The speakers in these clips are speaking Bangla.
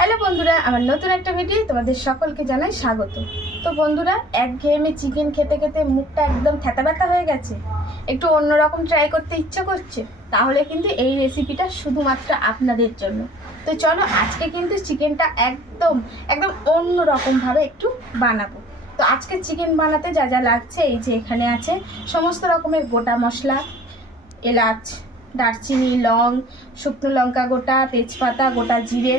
হ্যালো বন্ধুরা, আমার নতুন একটা ভিডিও তোমাদের সকলকে জানাই স্বাগত। তো বন্ধুরা, একঘেয়েমি চিকেন খেতে খেতে মুখটা একদম থ্যাতা ব্যথা হয়ে গেছে, একটু অন্যরকম ট্রাই করতে ইচ্ছে করছে, তাহলে কিন্তু এই রেসিপিটা শুধুমাত্র আপনাদের জন্য। তো চলো, আজকে কিন্তু চিকেনটা একদম একদম অন্যরকমভাবে একটু বানাবো। তো আজকে চিকেন বানাতে যা যা লাগছে, এই যে এখানে আছে সমস্ত রকমের গোটা মশলা, এলাচ, দারচিনি, লং, শুকনো লঙ্কা গোটা, তেজপাতা, গোটা জিরে,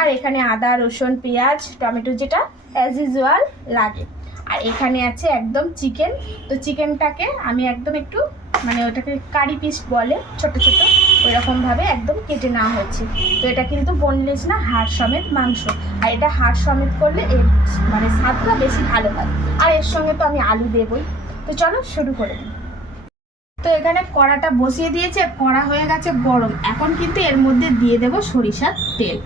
আর এখানে আদা, রসুন, পেঁয়াজ, টমেটো, যেটা অ্যাজ ইউজুয়াল লাগে। আর এখানে আছে একদম চিকেন। তো চিকেনটাকে আমি একদম একটু ওটাকে কারি পিস বলে, ছোট ছোট, ওইরকমভাবে একদম কেটে নেওয়া হয়েছে। তো এটা কিন্তু বোনলেস না, হাড় সমেত মাংস। আর এটা হাড় সমেত করলে এর স্বাদটা বেশি ভালো হয়। আর এর সঙ্গে তো আমি আলু দেবই। তো চলো শুরু করে দিই। তো এখানে কড়াটা বসিয়ে দিয়েছে, কড়া হয়ে গেছে গরম। এখন কিন্তু এর মধ্যে দিয়ে দেব সরিষার তেল।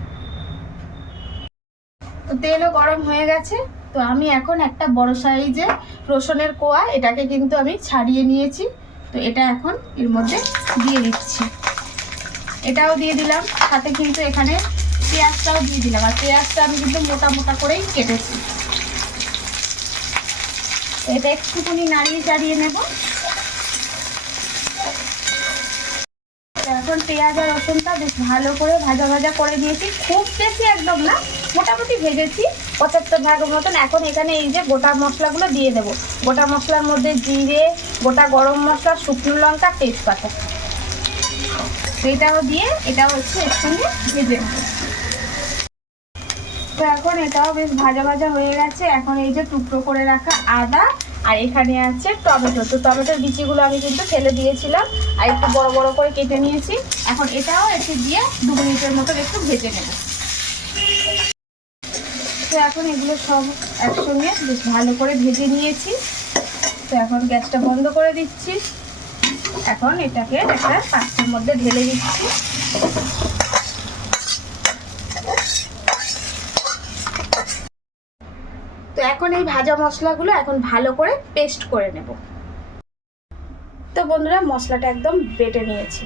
তো তেলও গরম হয়ে গেছে। তো আমি এখন একটা বড় সাইজে রসুনের কোয়া, এটাকে কিন্তু আমি ছাড়িয়ে নিয়েছি। তো এটা এখন এর মধ্যে দিয়ে দিচ্ছি। এটাও দিয়ে দিলাম, সাথে কিন্তু এখানে পেঁয়াজটাও দিয়ে দিলাম। আর পেঁয়াজটা আমি কিন্তু মোটা মোটা করেই কেটেছি। এটা একটুখানি নাড়িয়ে চাড়িয়ে নেব। এখন পেঁয়াজ আর রসুনটা বেশ ভালো করে ভাজা ভাজা করে দিয়েছি, খুব বেশি একদম না, মোটামুটি ভেজেছি 75 মতন। এখন এখানে এই যে গোটা মশলাগুলো দিয়ে দেবো। গোটা মশলার মধ্যে জিরে, গোটা গরম মশলা, শুকনো লঙ্কা, তেজপাতা, এটাও দিয়ে এটাও একসঙ্গে ভেজে নেব। তো এখন এটাও বেশ ভাজা ভাজা হয়ে গেছে। এখন এই যে টুকরো করে রাখা আদা, আর এখানে আছে টমেটো। তো টমেটোর বিচিগুলো আমি কিন্তু ফেলে দিয়েছিলাম, আর একটু বড় বড় করে কেটে নিয়েছি। এখন এটাও একটু দিয়ে 2 মিনিটের মতো একটু ভেজে নেব। তো এখন এগুলো সব একসঙ্গে বেশ ভালো করে ভেজে নিয়েছি। তো এখন গ্যাসটা বন্ধ করে দিচ্ছি। এখন এটাকে একটা পাত্রের মধ্যে ঢেলে দিচ্ছি। তো এখন এই ভাজা মশলাগুলো এখন ভালো করে পেস্ট করে নেব। তো বন্ধুরা, মশলাটা একদম বেটে নিয়েছি।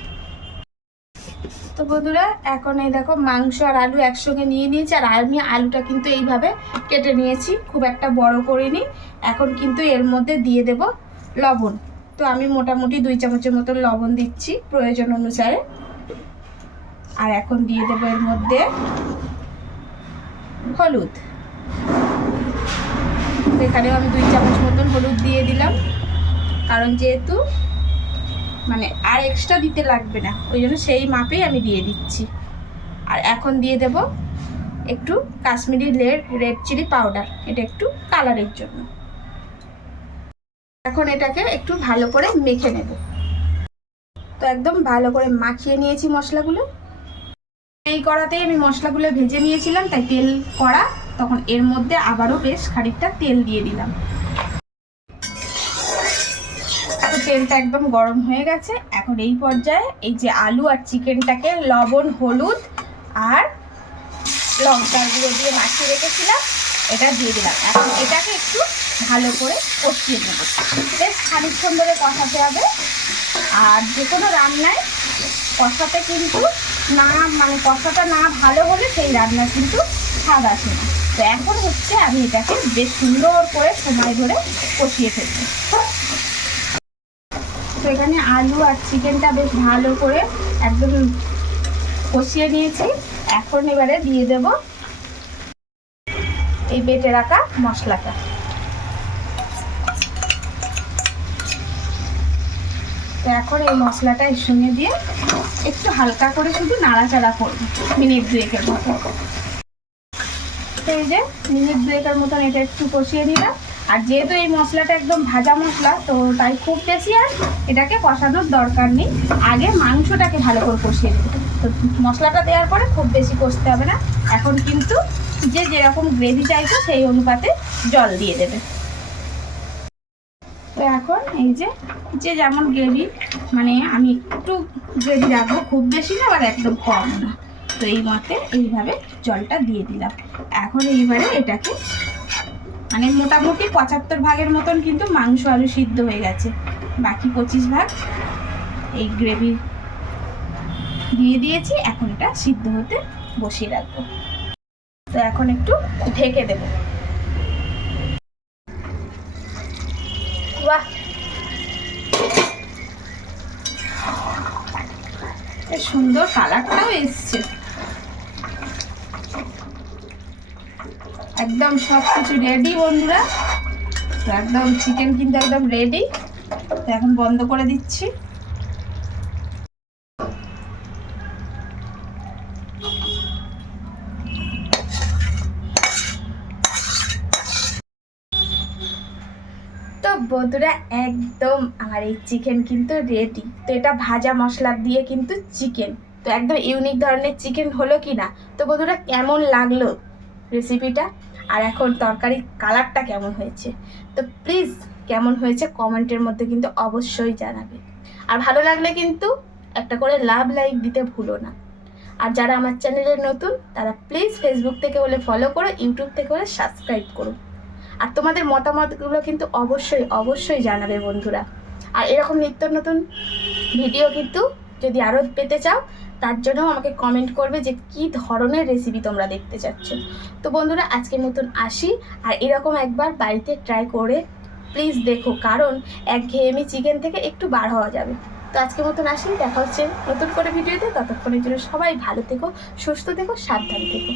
তো বন্ধুরা, এখন এই দেখো মাংস আর আলু একসঙ্গে নিয়ে নিয়েছি। আর আমি আলুটা কিন্তু এইভাবে কেটে নিয়েছি, খুব একটা বড় করিনি। এখন কিন্তু এর মধ্যে দিয়ে দেব লবণ। তো আমি মোটামুটি 2 চামচের মতো লবণ দিচ্ছি প্রয়োজন অনুসারে। আর এখন দিয়ে দেব এর মধ্যে হলুদ। এখানেও আমি 2 চামচ মতন হলুদ দিয়ে দিলাম, কারণ যেহেতু আর এক্সট্রা দিতে লাগবে না, ওই জন্য সেই মাপেই আমি দিয়ে দিচ্ছি। আর এখন দিয়ে দেব একটু কাশ্মীরি রেড চিলি পাউডার, এটা একটু কালারের জন্য। এখন এটাকে একটু ভালো করে মেখে নেব। তো একদম ভালো করে মাখিয়ে নিয়েছি মশলাগুলো। এই কড়াতেই আমি মশলাগুলো ভেজে নিয়েছিলাম, তাই তেল কড়া, তখন এর মধ্যে আবারও বেশ খানিকটা তেল দিয়ে দিলাম। তো তেলটা একদম গরম হয়ে গেছে। এখন এই পর্যায়ে এই যে আলু আর চিকেনটাকে লবণ, হলুদ আর লঙ্কার গুঁড়ো দিয়ে মাখিয়ে রেখেছিলাম, এটা দিয়ে দিলাম। এখন এটাকে একটু ভালো করে কষিয়ে নেব। বেশ খানিকক্ষণ ধরে কষাতে হবে। আর যে কোনো রান্নায় কষাতে কিন্তু না কষাটা না ভালো হলে সেই রান্না কিন্তু স্বাদ আসে না। তো এখন আমি এটাকে বেশ সুন্দর করে সময় ধরে কষিয়ে ফেলব। তো এখানে আলু আর চিকেনটা বেশ ভালো করে একদম কষিয়ে নিয়েছি। এখন এবারে দিয়ে দেব এই বেটে রাখা মশলাটা। তো এখন এই মশলাটা এর সঙ্গে দিয়ে একটু হালকা করে শুধু নাড়াচাড়া করব মিনিট 2-এর মতো। তো এই যে মিনিট 2-এর মতন এটা একটু কষিয়ে নিলাম। আর যেহেতু এই মশলাটা একদম ভাজা মশলা, তো তাই খুব বেশি আর এটাকে কষানোর দরকার নেই। আগে মাংসটাকে ভালো করে কষিয়ে নেব। তো মশলাটা দেওয়ার পরে খুব বেশি কষতে হবে না। এখন কিন্তু যে যেরকম গ্রেভি চাইছে সেই অনুপাতে জল দিয়ে দেবে। তো এখন এই যে যেমন গ্রেভি, আমি একটু গ্রেভি রাখবো, খুব বেশি না, আবার একদম কম না। তো এই মতে এইভাবে জলটা দিয়ে দিলাম। এখন এইবারে এটাকে মোটামুটি 75 মতন কিন্তু মাংস আলু সিদ্ধ হয়ে গেছে। বাকি 25 এই গ্রেভি দিয়ে দিয়েছি। এখন এটা সিদ্ধ হতে বসিয়ে রাখবো। তো এখন একটু ঢেকে দেব। বাহ, সুন্দর কালারটাও এসছে। একদম সব কিছু রেডি বন্ধুরা। তো একদম চিকেন কিন্তু একদম রেডি। তো এখন বন্ধ করে দিচ্ছি। তো বন্ধুরা একদম আমার এই চিকেন কিন্তু রেডি। তো এটা ভাজা মশলা দিয়ে কিন্তু চিকেন, তো একদম ইউনিক ধরনের চিকেন হলো কি না। তো বন্ধুরা কেমন লাগলো রেসিপিটা, আর এখন তরকারির কালারটা কেমন হয়েছে, তো প্লিজ কেমন হয়েছে কমেন্টের মধ্যে কিন্তু অবশ্যই জানাবে। আর ভালো লাগলে কিন্তু একটা করে লাইক দিতে ভুলো না। আর যারা আমার চ্যানেলে নতুন তারা প্লিজ ফেসবুক থেকে হলে ফলো করো, ইউটিউব থেকে হলে সাবস্ক্রাইব করো। আর তোমাদের মতামতগুলো কিন্তু অবশ্যই অবশ্যই জানাবে বন্ধুরা। আর এরকম নিত্য নতুন ভিডিও কিন্তু যদি আরও পেতে চাও তার জন্য আমাকে কমেন্ট করবে যে কি ধরনের রেসিপি তোমরা দেখতে চাচ্ছ। তো বন্ধুরা আজকের মতন আসি, আর এরকম একবার বাড়িতে ট্রাই করে প্লিজ দেখো, কারণ একঘেয়েমি চিকেন থেকে একটু বার হওয়া যাবে। তো আজকের মতন আসি, দেখা হচ্ছে নতুন করে ভিডিওতে। ততক্ষণের জন্য সবাই ভালো থেকো, সুস্থ থেকো, সাবধান থেকো।